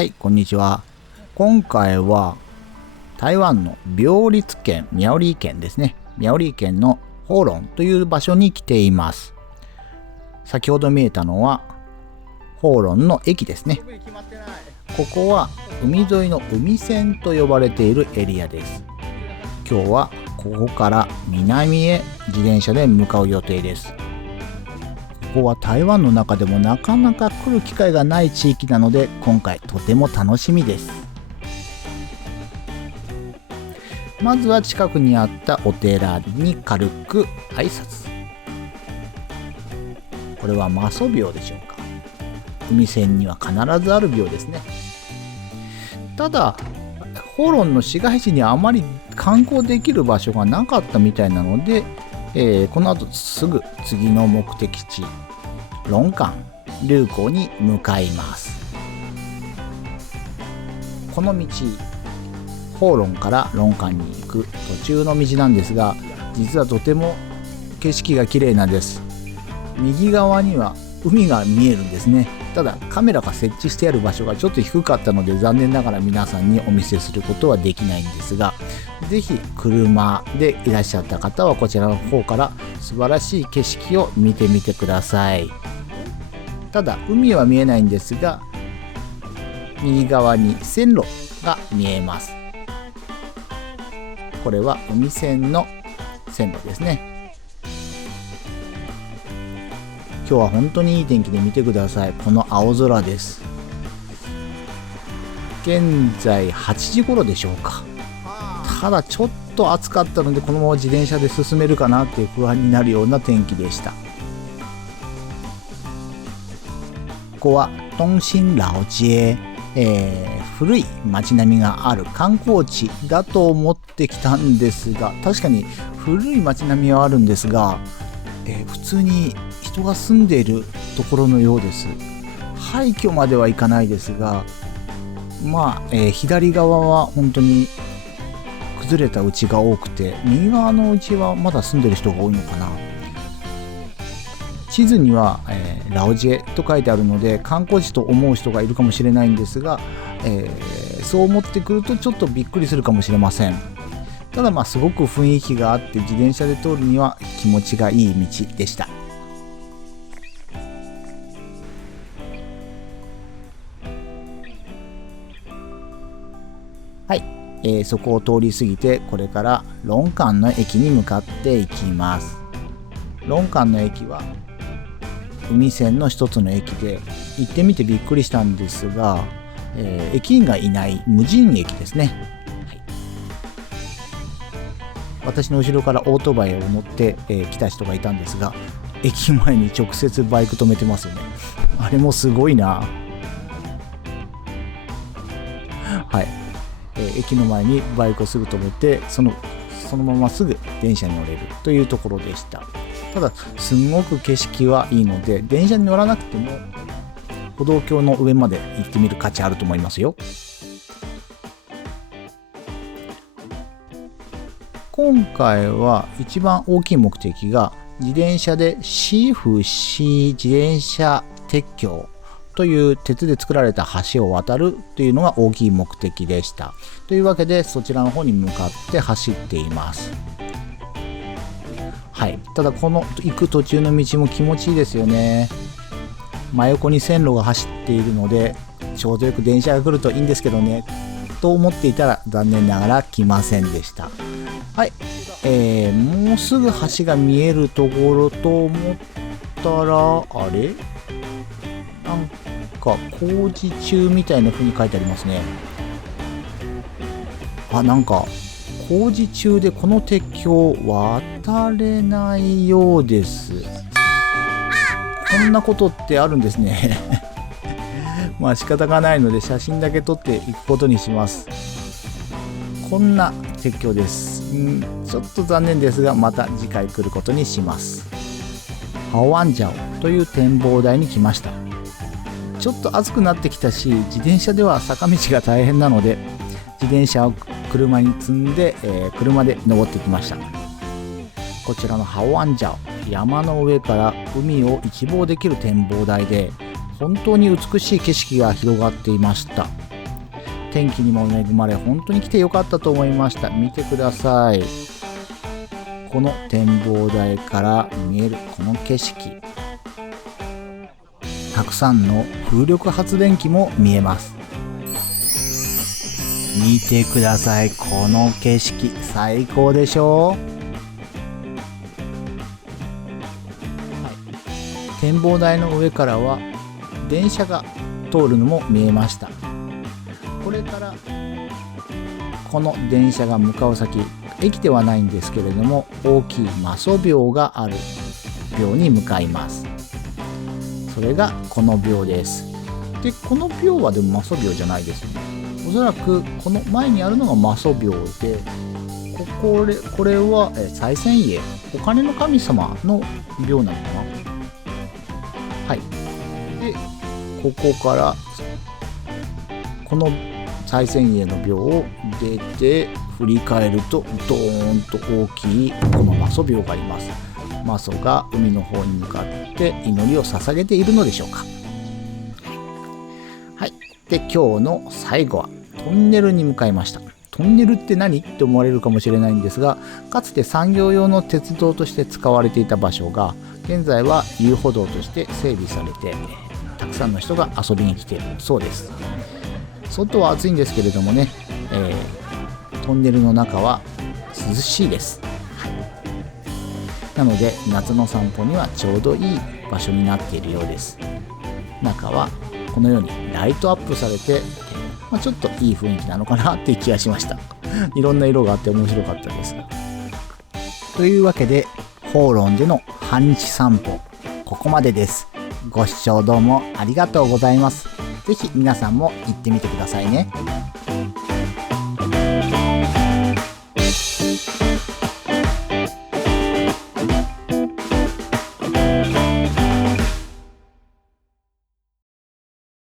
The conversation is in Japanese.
はい、こんにちは。今回は台湾の苗栗県、苗栗県ですね。苗栗県の鳳龍という場所に来ています。先ほど見えたのは鳳龍の駅ですね。ここは海沿いの海線と呼ばれているエリアです。今日はここから南へ自転車で向かう予定です。ここは台湾の中でもなかなか来る機会がない地域なので、今回とても楽しみです。まずは近くにあったお寺に軽く挨拶。これは媽祖廟でしょうか。海線には必ずある廟ですね。ただ鳳龍の市街地にあまり観光できる場所がなかったみたいなので、この後すぐ次の目的地龍江龍口に向かいます。この道鳳龍から龍江に行く途中の道なんですが、実はとても景色が綺麗なんです。右側には海が見えるんですね。ただカメラが設置してある場所がちょっと低かったので、残念ながら皆さんにお見せすることはできないんですが、ぜひ車でいらっしゃった方はこちらの方から素晴らしい景色を見てみてください。ただ海は見えないんですが、右側に線路が見えます。これは海線の線路ですね。今日は本当にいい天気で見てください。この青空です。現在8時頃でしょうか。ただちょっと暑かったので、このまま自転車で進めるかなっていう不安になるような天気でした。ここは東新老街、古い街並みがある観光地だと思ってきたんですが、確かに古い街並みはあるんですが、普通に人が住んでいるところのようです。廃墟まではいかないですが、左側は本当に崩れた家が多くて、右側の家はまだ住んでる人が多いのかな。地図には、ラオジェと書いてあるので観光地と思う人がいるかもしれないんですが、そう思ってくるとちょっとびっくりするかもしれません。ただすごく雰囲気があって、自転車で通るには気持ちがいい道でした。はい、そこを通り過ぎて、これから龍江の駅に向かっていきます。龍江の駅は海線の一つの駅で、行ってみてびっくりしたんですが、駅員がいない無人駅ですね。はい、私の後ろからオートバイを乗って、来た人がいたんですが、駅前に直接バイク止めてますよね。あれもすごいな。はい、駅の前にバイクをすぐ止めて、そのまますぐ電車に乗れるというところでした。ただすんごく景色はいいので、電車に乗らなくても歩道橋の上まで行ってみる価値あると思いますよ。今回は一番大きい目的が、自転車でシーフシー自転車鉄橋という鉄で作られた橋を渡るというのが大きい目的でした。というわけでそちらの方に向かって走っています。はい、ただこの行く途中の道も気持ちいいですよね。真横に線路が走っているので、ちょうどよく電車が来るといいんですけどねと思っていたら、残念ながら来ませんでした。はい、もうすぐ橋が見えるところと思ったら、あれなんか工事中みたいな風に書いてありますね。なんか工事中でこの鉄橋渡れないようです。こんなことってあるんですね。仕方がないので写真だけ撮っていくことにします。こんな鉄橋です。ちょっと残念ですが、また次回来ることにします。ハオアンジャオという展望台に来ました。ちょっと暑くなってきたし、自転車では坂道が大変なので、自転車を車に積んで、車で登ってきました。こちらのハオアンジャオ、山の上から海を一望できる展望台で、本当に美しい景色が広がっていました。天気にも恵まれ本当に来てよかったと思いました。見てください。この展望台から見えるこの景色、たくさんの風力発電機も見えます。見てください、この景色最高でしょう。展望台の上からは電車が通るのも見えました。これからこの電車が向かう先、駅ではないんですけれども、大きい媽祖廟がある廟に向かいます。それがこの廟です。で、この廟はでも媽祖廟じゃないですよね。おそらくこの前にあるのが媽祖廟で、これは財神爺、お金の神様の廟なのかな。はい。で、ここからこの財神爺の廟を出て振り返ると、ドーンと大きいこの媽祖廟があります。媽祖が海の方に向かって祈りを捧げているのでしょうか。はい。で、今日の最後はトンネルに向かいました。トンネルって何って思われるかもしれないんですが、かつて産業用の鉄道として使われていた場所が、現在は遊歩道として整備されて、たくさんの人が遊びに来ているそうです。外は暑いんですけれどもね、トンネルの中は涼しいです。はい、なので夏の散歩にはちょうどいい場所になっているようです。中はこのようにライトアップされて、ちょっといい雰囲気なのかなっていう気がしました。いろんな色があって面白かったです。というわけで、ホーロンでの半日散歩、ここまでです。ご視聴どうもありがとうございます。ぜひ皆さんも行ってみてくださいね。